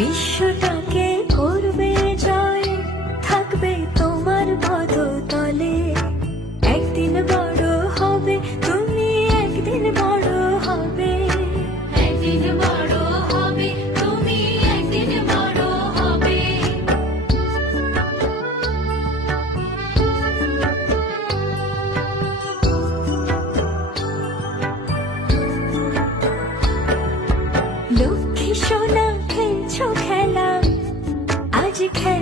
বিশ্বটাকে করবে জয়, থাকবে তোমার পদতলে। একদিন বড় হবে তুমি, একদিন বড় হবে, একদিন বড় হবে তুমি, একদিন বড় হবে। লক্ষ্মী সোনা খেলছো খেলা, আজ খেলা